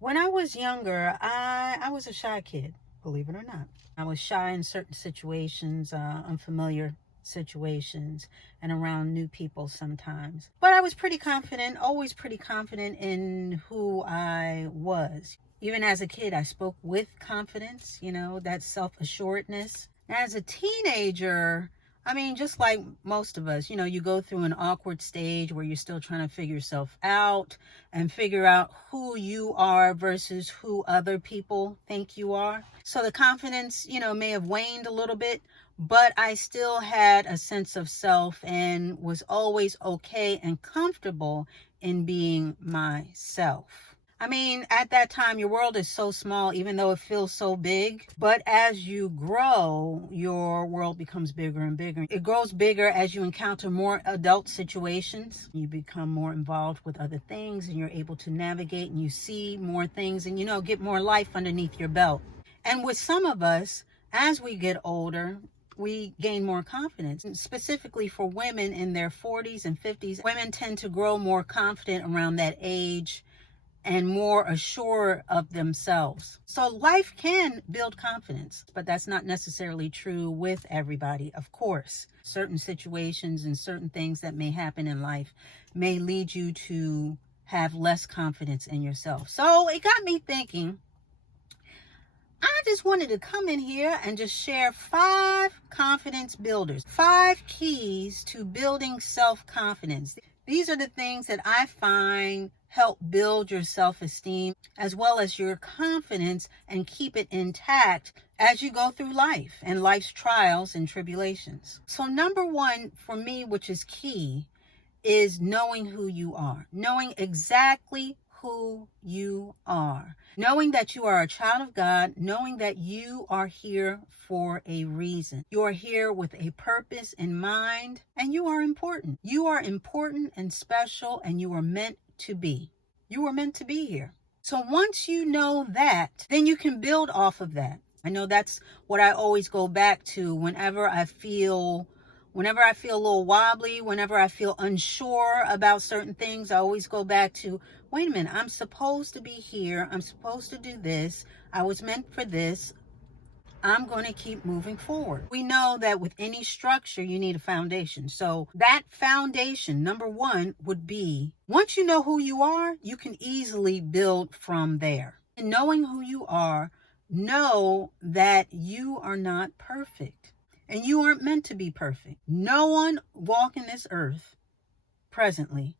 When I was younger, I was a shy kid, believe it or not. I was shy in certain situations, unfamiliar situations, and around new people sometimes. But I was pretty confident, always pretty confident in who I was. Even as a kid, I spoke with confidence, that self assuredness. As a teenager, I mean, just like most of us, you go through an awkward stage where you're still trying to figure yourself out and figure out who you are versus who other people think you are. So the confidence, may have waned a little bit, but I still had a sense of self and was always okay and comfortable in being myself. I mean, at that time, your world is so small, even though it feels so big. But as you grow, your world becomes bigger and bigger. It grows bigger as you encounter more adult situations. You become more involved with other things and you're able to navigate and you see more things and, get more life underneath your belt. And with some of us, as we get older, we gain more confidence. And specifically for women in their 40s and 50s, women tend to grow more confident around that age and more assured of themselves. So life can build confidence, but that's not necessarily true with everybody, of course. Certain situations and certain things that may happen in life may lead you to have less confidence in yourself. So it got me thinking, I just wanted to come in here and just share 5 confidence builders, 5 keys to building self-confidence. These are the things that I find help build your self-esteem as well as your confidence and keep it intact as you go through life and life's trials and tribulations. So number 1 for me, which is key, is knowing who you are, knowing exactly who you are, knowing that you are a child of God, knowing that you are here for a reason. You are here with a purpose in mind, and you are important. You are important and special, and you are meant to be. You were meant to be here. So once you know that, then you can build off of that. I know that's what I always go back to whenever I feel a little wobbly, whenever I feel unsure about certain things. I always go back to, wait a minute, I'm supposed to be here. I'm supposed to do this. I was meant for this. I'm going to keep moving forward. We know that with any structure, you need a foundation. So that foundation, number 1, would be, once you know who you are, you can easily build from there. And knowing who you are, know that you are not perfect. And you aren't meant to be perfect. No one walking this earth presently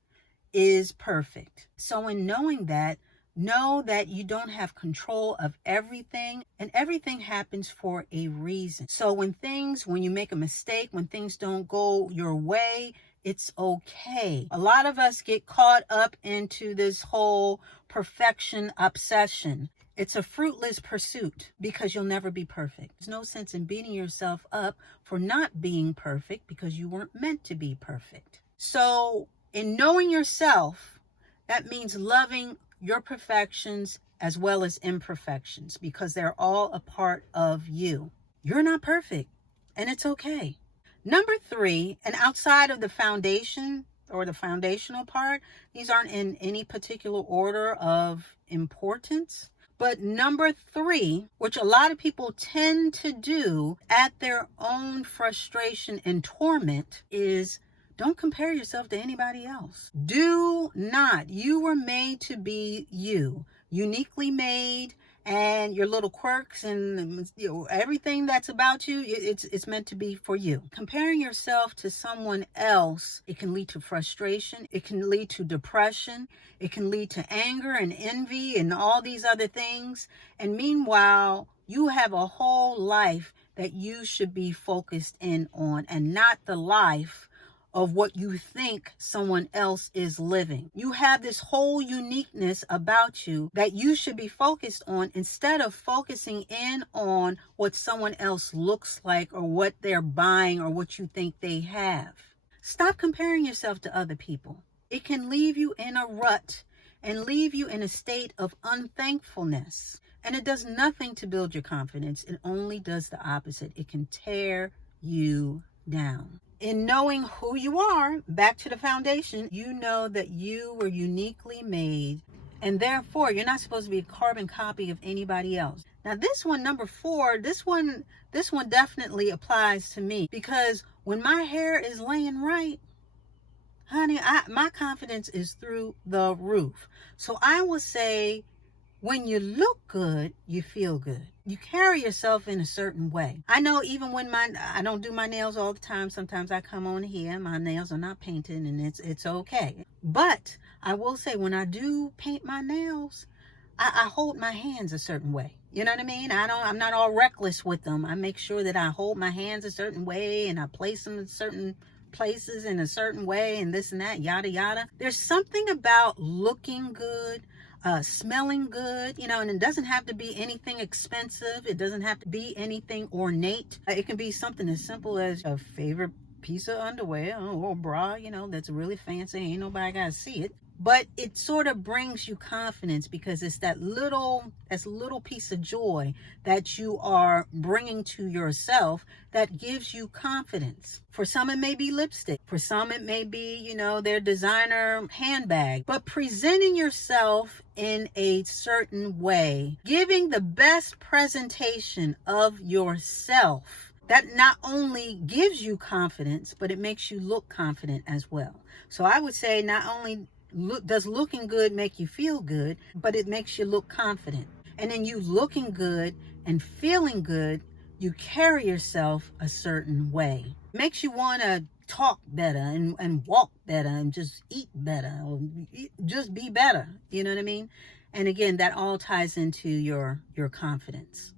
is perfect. So in knowing that, know that you don't have control of everything, and everything happens for a reason. So when you make a mistake, when things don't go your way, it's okay. A lot of us get caught up into this whole perfection obsession. It's a fruitless pursuit because you'll never be perfect. There's no sense in beating yourself up for not being perfect because you weren't meant to be perfect. So in knowing yourself, that means loving your perfections as well as imperfections because they're all a part of you. You're not perfect, and it's okay. Number 3, and outside of the foundation or the foundational part, these aren't in any particular order of importance. But number 3, which a lot of people tend to do at their own frustration and torment, is don't compare yourself to anybody else. Do not. You were made to be you, uniquely made, and your little quirks and everything that's about you, it's meant to be for you. Comparing yourself to someone else, it can lead to frustration, it can lead to depression, it can lead to anger and envy and all these other things. And meanwhile, you have a whole life that you should be focused in on, and not the life of what you think someone else is living. You have this whole uniqueness about you that you should be focused on instead of focusing in on what someone else looks like or what they're buying or what you think they have. Stop comparing yourself to other people. It can leave you in a rut and leave you in a state of unthankfulness. And it does nothing to build your confidence. It only does the opposite. It can tear you down. In knowing who you are, back to the foundation, you know that you were uniquely made And therefore, you're not supposed to be a carbon copy of anybody else. Now, this one, number 4, this one definitely applies to me, because when my hair is laying right, honey, my confidence is through the roof. So I will say, when you look good, you feel good. You carry yourself in a certain way. I know even when I don't do my nails all the time. Sometimes I come on here, my nails are not painted, and it's okay. But I will say, when I do paint my nails, I hold my hands a certain way. You know what I mean? I'm not all reckless with them. I make sure that I hold my hands a certain way, and I place them in certain places in a certain way, and this and that, yada yada. There's something about looking good, smelling good, and it doesn't have to be anything expensive. It doesn't have to be anything ornate. It can be something as simple as a favorite piece of underwear or bra, that's really fancy. Ain't nobody gotta see it. But it sort of brings you confidence, because it's that little piece of joy that you are bringing to yourself that gives you confidence. For some, it may be lipstick. For some, it may be, their designer handbag. But presenting yourself in a certain way, giving the best presentation of yourself, that not only gives you confidence, but it makes you look confident as well. So I would say, not only does looking good make you feel good, but it makes you look confident. And then you looking good and feeling good, you carry yourself a certain way. It makes you want to talk better and walk better and just eat better, or just be better. You know what I mean? And again, that all ties into your confidence.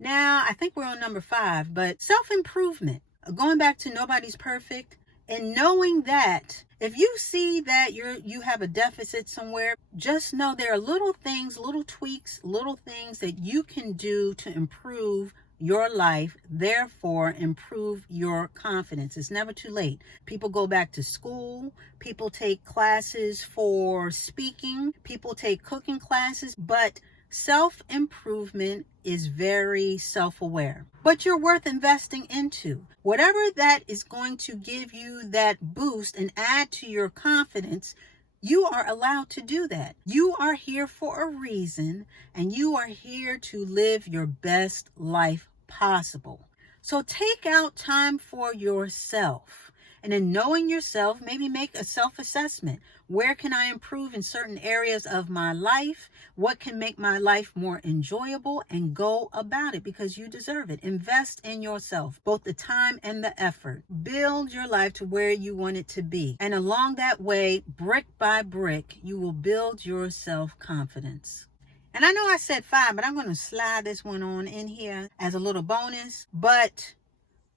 Now, I think we're on number 5, but self-improvement. Going back to nobody's perfect, and knowing that if you see that you have a deficit somewhere, just know there are little things, little tweaks, little things that you can do to improve your life, therefore improve your confidence. It's never too late. People go back to school, people take classes for speaking, people take cooking classes, but self-improvement is very self-aware. But you're worth investing into. Whatever that is going to give you that boost and add to your confidence, you are allowed to do that. You are here for a reason, and you are here to live your best life possible. So take out time for yourself. And in knowing yourself, maybe make a self-assessment. Where can I improve in certain areas of my life? What can make my life more enjoyable? And go about it, because you deserve it. Invest in yourself, both the time and the effort. Build your life to where you want it to be. And along that way, brick by brick, you will build your self-confidence. And I know I said 5, but I'm going to slide this one on in here as a little bonus. But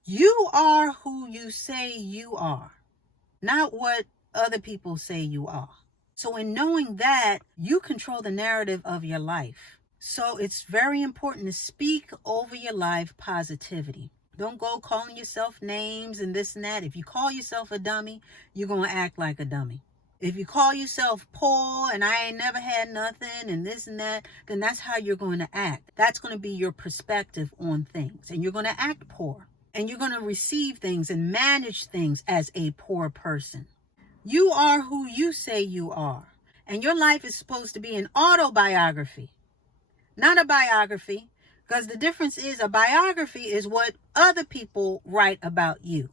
you are who you say you are, not what other people say you are. So in knowing that, you control the narrative of your life. So it's very important to speak over your life positivity. Don't go calling yourself names and this and that. If you call yourself a dummy, you're going to act like a dummy. If you call yourself poor and I ain't never had nothing and this and that, then that's how you're going to act. That's going to be your perspective on things. And you're going to act poor. And you're going to receive things and manage things as a poor person. You are who you say you are. And your life is supposed to be an autobiography, not a biography. Because the difference is, a biography is what other people write about you.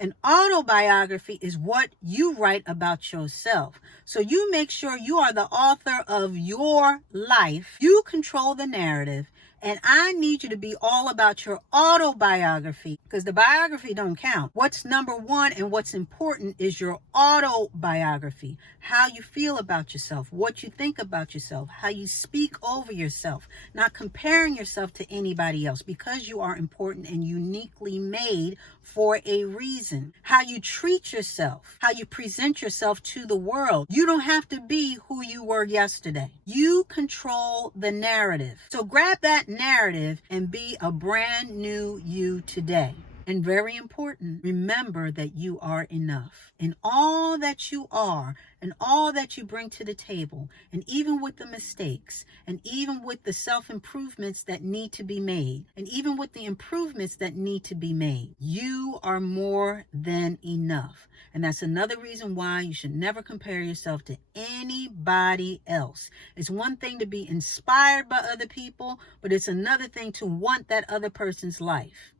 An autobiography is what you write about yourself. So you make sure you are the author of your life. You control the narrative. And I need you to be all about your autobiography, because the biography don't count. What's number 1 and what's important is your autobiography. How you feel about yourself, what you think about yourself, how you speak over yourself, not comparing yourself to anybody else, because you are important and uniquely made for a reason. How you treat yourself, how you present yourself to the world. You don't have to be who you were yesterday. You control the narrative. So grab that narrative and be a brand new you today. And very important, remember that you are enough in all that you are and all that you bring to the table, and even with the mistakes, and even with the self-improvements that need to be made, and even with the improvements that need to be made. You are more than enough. And that's another reason why you should never compare yourself to anybody else. It's one thing to be inspired by other people, but it's another thing to want that other person's life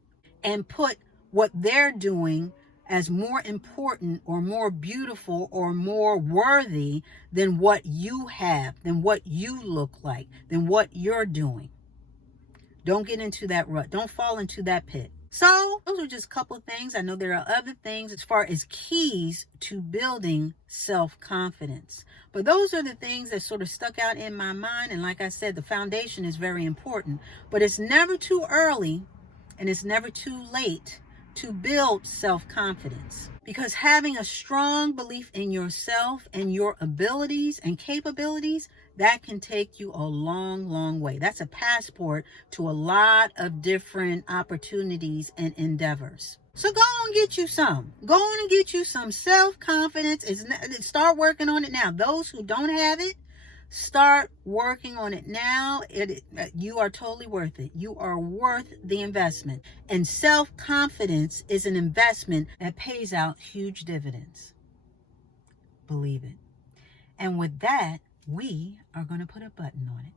and put what they're doing as more important or more beautiful or more worthy than what you have, than what you look like, than what you're doing. Don't get into that rut. Don't fall into that pit. So those are just a couple of things. I know there are other things as far as keys to building self-confidence. But those are the things that sort of stuck out in my mind. And like I said, the foundation is very important. But it's never too early and it's never too late to build self-confidence. Because having a strong belief in yourself and your abilities and capabilities, that can take you a long, long way. That's a passport to a lot of different opportunities and endeavors. So go on and get you some. Go on and get you some self-confidence. Start working on it now. Those who don't have it, start working on it now. You are totally worth it. You are worth the investment. And self-confidence is an investment that pays out huge dividends. Believe it. And with that, we are going to put a button on it.